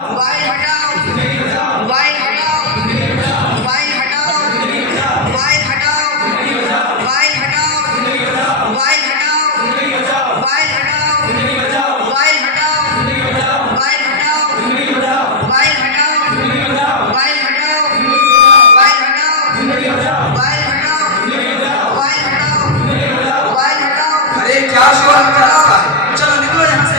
Mobile हटाओ, mobile हटाओ, mobile हटाओ, मोबाइल हटाओ, मोबाइल हटाओ, मोबाइल हटाओ, मोबाइल हटाओ, मोबाइल हटाओ, मोबाइल हटाओ, मोबाइल हटाओ, मोबाइल हटाओ, मोबाइल हटाओ, मोबाइल हटाओ, मोबाइल हटाओ, मोबाइल हटाओ। अरे क्या शोर मचा रखा है? चलो निकलो यहाँ से।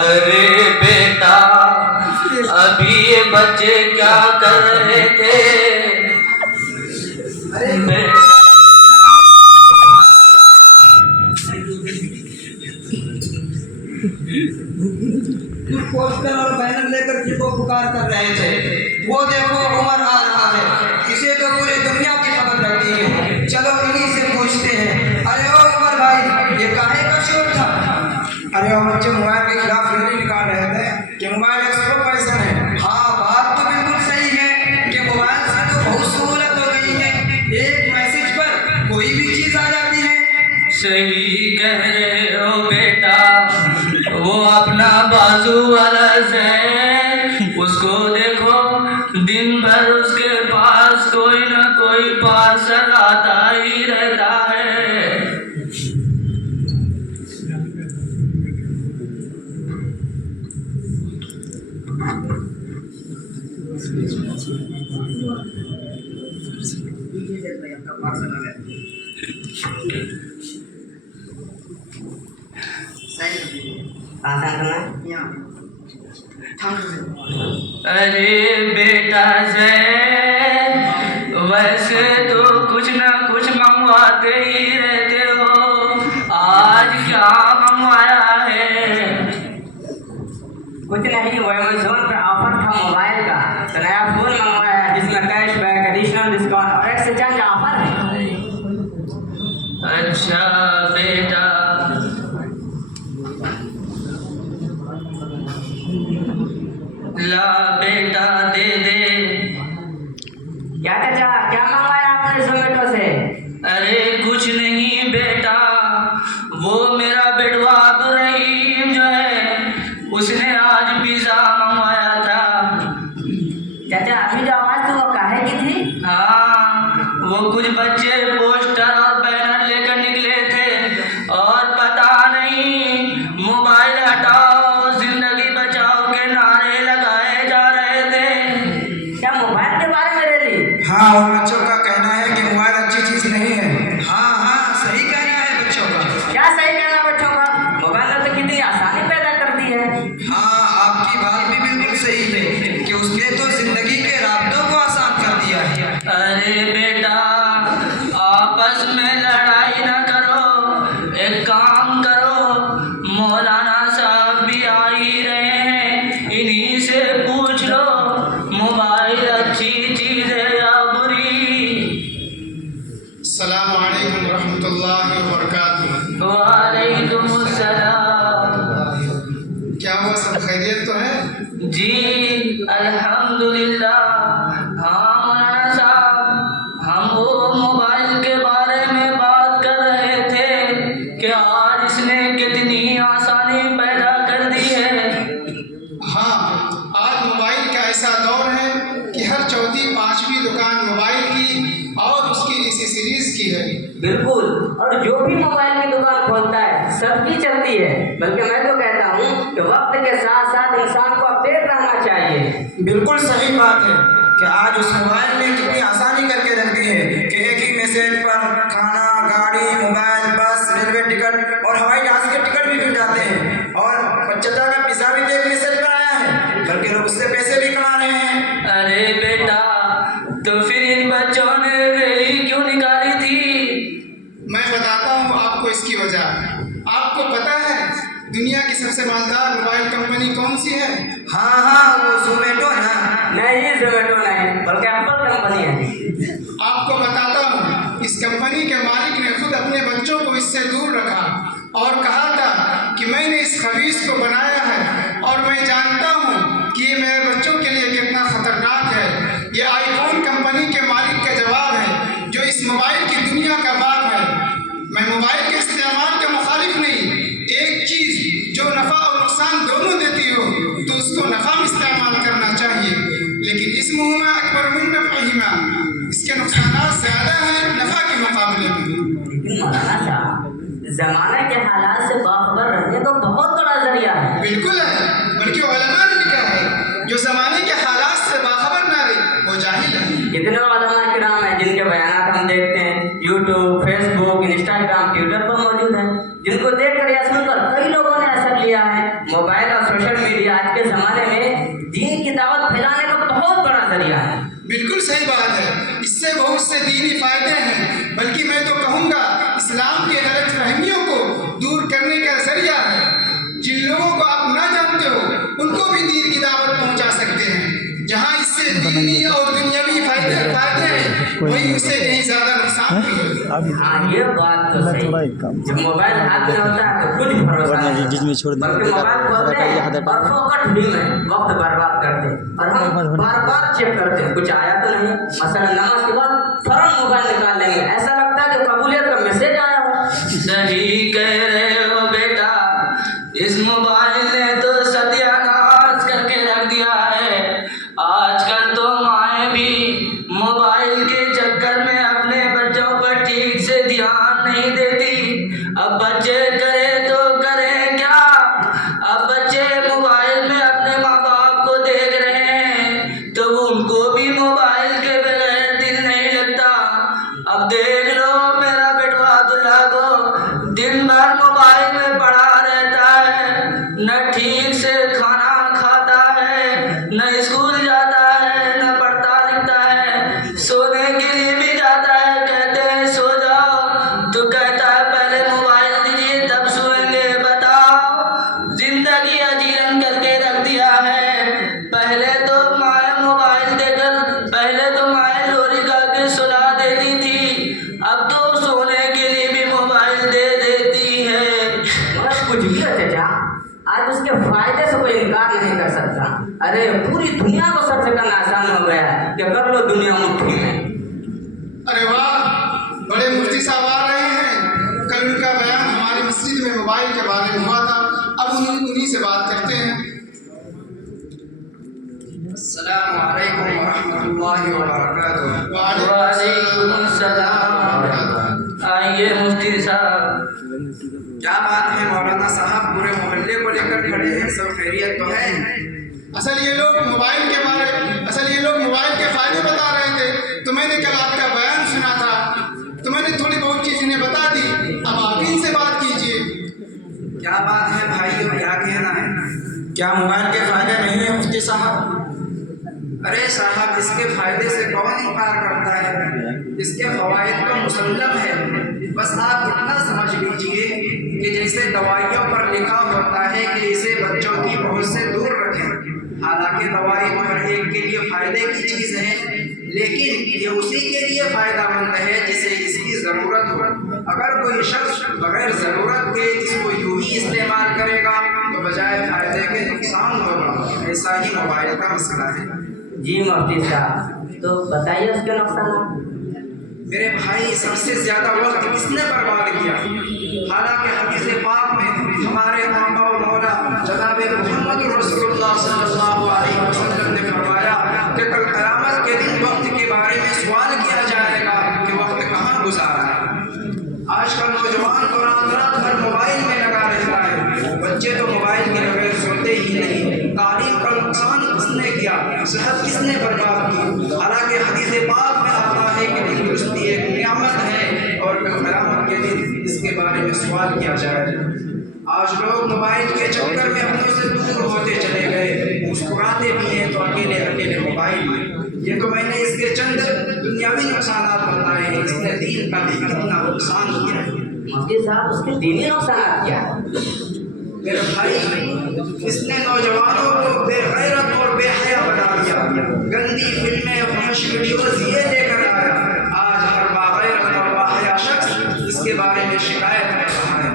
अरे बेटा, अभी ये बच्चे क्या कर रहे थे? अरे पोस्टर और बैनर लेकर किसको पुकार कर रहे थे? वो देखो उमर आ रहा है, इसे तो पूरी दुनिया की खबर रहती है। चलो इन्हीं से पूछते हैं। अरे ओ उमर भाई, ये काहे का शोर था? अरे वो बच्चे मोबाइल के खिलाफ रैली निकाल रहे थे कि मोबाइल एक्सप्रो पैसा है। हाँ, बात तो बिल्कुल सही है कि मोबाइल से तो बहुत सहूलत हो गई है। एक मैसेज पर कोई भी चीज आ जाती है। सही कह रहे हो बेटा, वो अपना बाजू वाला है, उसको देखो, दिन भर उसके पास कोई ना कोई पार्सल आता ही रहता है। अरे बेटा जैन, वैसे तो कुछ ना कुछ मंगवाते ही रहते हो, आज क्या मंगवाया है? कुछ नहीं, वो अमेज़न पर ऑफर था मोबाइल का, तो नया फोन मंगवाया जिसमें कैशबैक, एडिशनल डिस्काउंट और एक्सचेंज ऑफर है। अच्छा बेटा, ला बेटा दे दे। क्या चाचा, क्या मंगवाया आपने जोमेटो से? अरे कुछ नहीं बेटा, वो मेरा बेटवा अब्दुर्रहीम जो है, उसने आज पिज़्ज़ा मंगवाया था। चाचा, अभी जो आवाज थी वो काहे की थी? हाँ, वो कुछ बच्चे पोस्टर और बैनर लेकर निकले थे और पता नहीं मोबाइल हटाओ जिंदगी बचाओ के नारे लगाए जा रहे थे। क्या मोबाइल के बारे में रैली? हाँ, उन बच्चों का कहना है कि मोबाइल अच्छी चीज नहीं है। हाँ हाँ, सही कहना है बच्चों का। क्या सही कहना बच्चों का? मोबाइल ने तो कितनी आसानी पैदा कर दी है। हाँ, आपकी बात भी बिल्कुल सही है कि उसने तो जिंदगी के राब्तों को आसान कर दिया है। अरे बेटा, आपस में लड़ाई न करो, एक काम करो, मौलाना साहब भी आ ही रहे हैं, इन्हीं से पूछ लो मोबाइल अच्छी चीज है या बुरी। अस्सलामु अलैकुम रहमतुल्लाहि व बरकातुहू। वालेकुम अस्सलाम। क्या हुआ, सब खैरियत तो है? जी अल्हम्दुलिल्लाह। हाँ मौलाना साहब, हम वो मोबाइल के बारे में बात कर रहे थे कि आज इसने कितनी आसानी पैदा कर दी है। हाँ, आज मोबाइल का ऐसा दौर है कि हर चौथी पांचवी दुकान मोबाइल की और उसकी एसेसरीज की है। बिल्कुल, और जो भी मोबाइल की दुकान खोलता है सबकी चलती है। बल्कि मैं तो कहता हूँ कि वक्त के साथ साथ इंसान को अपडेट रहना चाहिए। बिल्कुल सही बात है कि आज उस मोबाइल ने कितनी आसानी करके रख दी है कि एक ही मैसेज पर खाना, गाड़ी, मोबाइल, बस, रेलवे टिकट और हवाई जहाज के टिकट भी मिल जाते हैं। और पचहत्तर का पिज़्ज़ा भी तो एक मैसेज पर आया है, बल्कि लोग उससे पैसे भी कमा रहे हैं। अरे बेटा, तो फिर इन बच्चों ने रैली क्यों निकाली थी? मैं बताता हूँ आपको इसकी वजह। आपको पता है दुनिया की सबसे मालदार मोबाइल कंपनी कौन सी है? हाँ हाँ, वो जोमेटो है ना। नहीं, जोमेटो नहीं, बल्कि एप्पल कंपनी है। आपको बताता हूँ, इस कंपनी के मालिक ने खुद अपने बच्चों को इससे दूर रखा और कहा था कि मैंने इस खबीस को बनाया है और मैं जानता हूँ कि ये मेरे बच्चों के लिए कितना खतरनाक है। ये आईफोन कंपनी के मालिक का जवाब है, जो इस मोबाइल की दुनिया का बाप है। मैं मोबाइल के इस्तेमाल के मुखालिफ नहीं, एक इसके नुकसानात ज़्यादा हैं नफ़ा के मुकाबले में। लेकिन मौलाना साहब, जमाने के हालात से बाखबर रहने तो बहुत बड़ा जरिया है। बिल्कुल है, बल्कि उलमा ने लिखा है जो ज़माने के हालात से बाखबर ना रहे वो जाहिल है। कितने उलमा किराम हैं जिनके बयानात हम देखते हैं यूट्यूब, फेसबुक, इंस्टाग्राम, ट्विटर पर मौजूद हैं, जिनको देखकर या सुनकर कई लोगों ने असर लिया है। मोबाइल और सोशल मीडिया आज के ज़माने में दीन की दावत फैलाने का बहुत बड़ा जरिया है। बिल्कुल सही बात है, इससे बहुत से दीनी फायदे हैं, बल्कि मैं तो कहूँगा इस्लाम की गलत फहमियों को दूर करने का जरिया है। जिन लोगों को आप ना जानते हो उनको भी दीन की दावत पहुँचा सकते हैं। जहाँ इससे दीनी और दुनियावी फायदे हैं वहीं उससे कहीं ज़्यादा नुकसान भी है। हाँ, ये बात तो सही। जब मोबाइल हाथ में होता है तो कुछ भरोसा नहीं, बल्कि मोबाइल खोलते हैं और फोकट भी में वक्त बर्बाद करते हैं और हम बार बार चेक करते हैं कुछ आया तो नहीं। मसलन नमाज के बाद फौरन मोबाइल निकाल लेंगे, ऐसा लगता है कि कबूलियत का मैसेज आया हो। सही कह रहे हो बेटा, इस मोबाइल ने तो सत्यानाश करके रख दिया है। आजकल तो माएँ भी मोबाइल के चक्कर में अपने बच्चों पर ठीक से ध्यान नहीं देती। अब बच्चे करे तो करें क्या, अब बच्चे मोबाइल में अपने माँ बाप को देख रहे हैं तो उनको भी मोबाइल के बगैर दिल नहीं लगता। अब देख लो मेरा बेटवा अब्दुल्ला को दिन भर मोबाइल में पड़ा रहता है, न ठीक से खाना खाता है, न स्कूल जाता है, न पढ़ता लिखता है। सोने के लिए भी जाता है, कहते हैं सो जाओ तो कहता है पहले मोबाइल दीजिए तब सोएंगे। बताओ, जिंदगी अजीरन करके रख दिया है। पहले तो माए मोबाइल देकर पहले तो माए लोरी गा के सुला देती थी, अब तो सोने के लिए भी मोबाइल दे देती है। मगर कुछ भी हो चाचा, आज उसके फायदे से कोई इनकार नहीं कर सकता। अरे पूरी दुनिया को सर्च करना आसान हो गया है कि कर लो दुनिया मुट्ठी में। अरे वाह, बड़े मुफ्ती साहब आ रहे हैं। कल उनका बयान हमारी मस्जिद में मोबाइल के बारे में हुआ था, अब उन्हीं से बात करते हैं। अस्सलामु अलैकुम वरहमतुल्लाहि वबरकातुहू। वालेकुम सलाम। आइए मुफ्ती साहब। क्या बात है मौलाना साहब, पूरे मोहल्ले को लेकर खड़े हैं, सब खैरियत तो है? असल ये लोग मोबाइल के फायदे बता रहे थे, तो मैंने कल आपका बयान सुना था, तो मैंने थोड़ी बहुत चीज़ इन्हें बता दी। अब आप इनसे बात कीजिए। क्या बात है भाई, और क्या कहना है? क्या मोबाइल के फायदे नहीं है मुफ्ती साहब? अरे साहब, इसके फायदे से कौन इनकार करता है? इसके फवायद तो मुसल्लम है। बस आप इतना समझ लीजिए कि जैसे दवाइयों पर लिखा होता है कि इसे बच्चों की पहुंच से दूर रखें। हालांकि दवाई हर एक के लिए फायदे की चीज़ है, लेकिन ये उसी के लिए फायदेमंद है जिसे इसकी ज़रूरत हो। अगर कोई शख्स बगैर ज़रूरत के इसको यूं ही इस्तेमाल करेगा तो बजाय फायदे के नुकसान होगा। ऐसा ही मोबाइल का मसला है। जी मुफ्ती साहब, तो बताइए उसके नुकसान। मेरे भाई, सबसे ज़्यादा वक्त किसने बर्बाद किया? हालांकि हदीस पाक में हमारे आका और मौला जनाब मोहम्मद रसूलुल्लाह सल्लल्लाहु अलैहि वसल्लम ने फरमाया कि कल क़यामत के दिन वक्त के बारे में सवाल किया जाएगा कि वक्त कहाँ गुजारा है। आजकल नौजवान तो रात भर मोबाइल में लगा रहता है, बच्चे तो मोबाइल के बगैर सोते ही नहीं। तालीम का नुकसान किसने किया, सेहत किसने बर्बाद की? हालांकि हदीस पाक में आता है कि तंदुरुस्ती एक नियामत है और कल क़यामत के दिन इसके बारे में सवाल किया जाएगा। आज लोग मोबाइल के चक्कर में अपनों से दूर होते चले गए, मुस्कुराते भी हैं तो अकेले अकेले मोबाइल में। ये तो मैंने इसके चंद दुनियावी नुकसान बताए हैं, इसने दीन का भी कितना नुकसान किया है। मुफ्ती साहब, उसके दीनी नुकसान क्या है? मेरे भाई, इसने नौजवानों को बेगैरत और बेहया बना दिया। गंदी फिल्में, फहश वीडियोज ये लेकर आया। आज हर बागैरत और बाहया शख्स इसके बारे में शिकायत कर रहा है।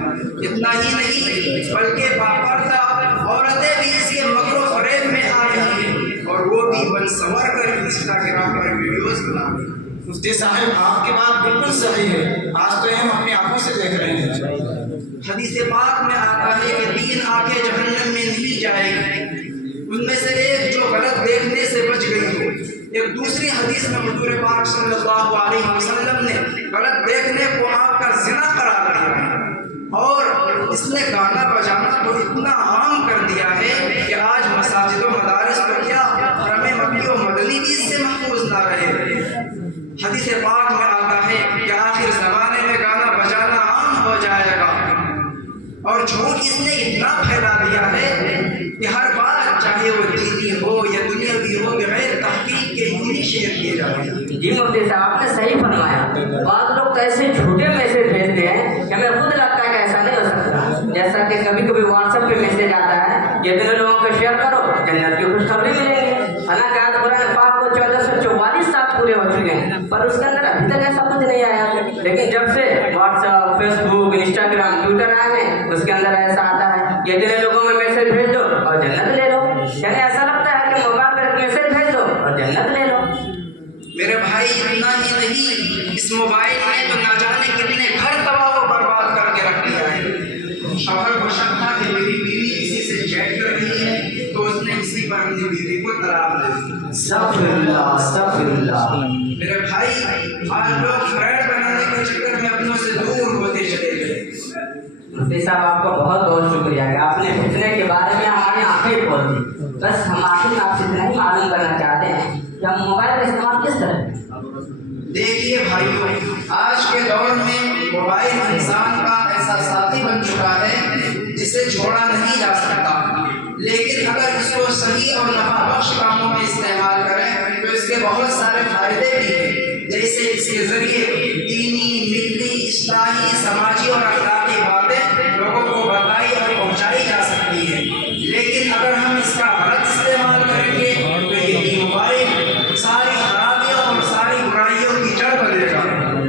इतना ही नहीं बल्कि बापर्दा औरतें भी इसके मकरो फरेब में आ रही हैं और वो भी बन संवर कर इंस्टाग्राम पर वीडियोज बना रही हैं। मुफ्ती साहब, आपकी बात बिल्कुल सही है। आज तो हम अपनी आंखों से देख रहे हैं। हदीस पाक में आता है कि 3 आंखें जहन्नम में नहीं जाएगी, उनमें से एक जो गलत देखने से बच गई हो, ایک دوسری حدیث میں حضور پاک صلی اللہ علیہ وسلم نے غلط دیکھنے کو آنکھ کا زنا قرار دیا ہے، اور اس نے گانا بجانا کو اتنا عام کر دیا ہے کہ آج مساجد و مدارس پر کیا حرم مکی و مدنی بھی اس سے محفوظ نہ رہے۔ حدیث پاک میں آتا ہے کہ آخر زمانے میں گانا بجانا عام ہو جائے گا، اور جھوٹ اس نے اتنا پھیلا دیا ہے کہ ہر بات چاہے وہ دینی ہو یا دنیاوی ہو بغیر تحقیق کے ہی شیئر کیے جاتے ہیں۔ جی مفتی صاحب آپ نے صحیح فرمایا، بعض لوگ تو ایسے جھوٹے میسج بھیجتے ہیں کہ ہمیں خود لگتا ہے کہ ایسا نہیں ہو سکتا، جیسا کہ کبھی کبھی واٹس ایپ پہ میسج آتا ہے کہ اتنے لوگوں کو شیئر کرو جنت کی خوشخبری ملیں گے، حالانکہ آج قرآن پاک کو 1444 سال پورے ہو چکے ہیں پر اس کے اندر ابھی تک ایسا کچھ نہیں آیا، لیکن جب سے واٹس ایپ، فیس بک، انسٹاگرام، ٹویٹر آئے ہیں اس کے اندر ایسا آتا ہے کہ اتنے لوگوں میں میسج بھیج دو اور جنت لے لو، یعنی ایسا لگتا ہے کہ موبائل پر میسج بھیج دو اور جنت لے لو۔ میرے بھائی اتنا ہی نہیں، اس موبائل نے تو نہ جانے کتنے گھر تباہ و برباد کر کے رکھ دیا ہے۔ شوہر کو شک تھا کہ میری بیوی کسی سے چیٹ کر رہی ہے تو اس نے اسی پر اپنی بیوی کو طلاق دے دی۔ استغفر اللہ، استغفر اللہ۔ میرے بھائی آج لوگ فرینڈ بنانے کے چکر میں اپنوں سے دور ہوتے چلے گئے۔ مفتی صاحب آپ کا بہت بہت شکریہ کہ آپ نے فتنے کے بارے میں ہماری آنکھیں کھول دی۔ بس ہم آخر میں آپ سے اتنا ہی معلوم کرنا چاہتے ہیں کہ ہم موبائل کا استعمال کس طرح کریں۔ دیکھیے بھائیو، آج کے دور میں موبائل انسان کا ایسا ساتھی بن چکا ہے جسے چھوڑا نہیں جا سکتا، لیکن اگر اس کو صحیح اور نفع بخش کاموں میں استعمال کریں تو اس کے بہت سارے فائدے بھی ہیں، جیسے اس کے ذریعے دینی، ملی، اصلاحی، سماجی اور اخلاقی باتیں لوگوں کو بتائی اور پہنچائی جا سکتی ہیں، لیکن اگر ہم اس کا غلط استعمال کریں گے تو یہی موبائل ساری خرابیوں اور ساری برائیوں کی جڑ بنے گا۔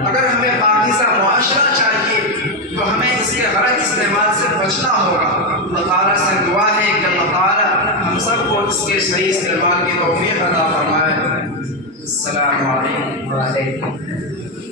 اگر ہمیں پاکیزہ معاشرہ چاہیے تو ہمیں اس کے غلط استعمال سے بچنا ہوگا۔ اللہ تعالیٰ سے دعا ہے کہ اللہ تعالیٰ ہم سب کو اس کے صحیح استعمال کی توفیق عطا فرمائے۔ السلام علیکم۔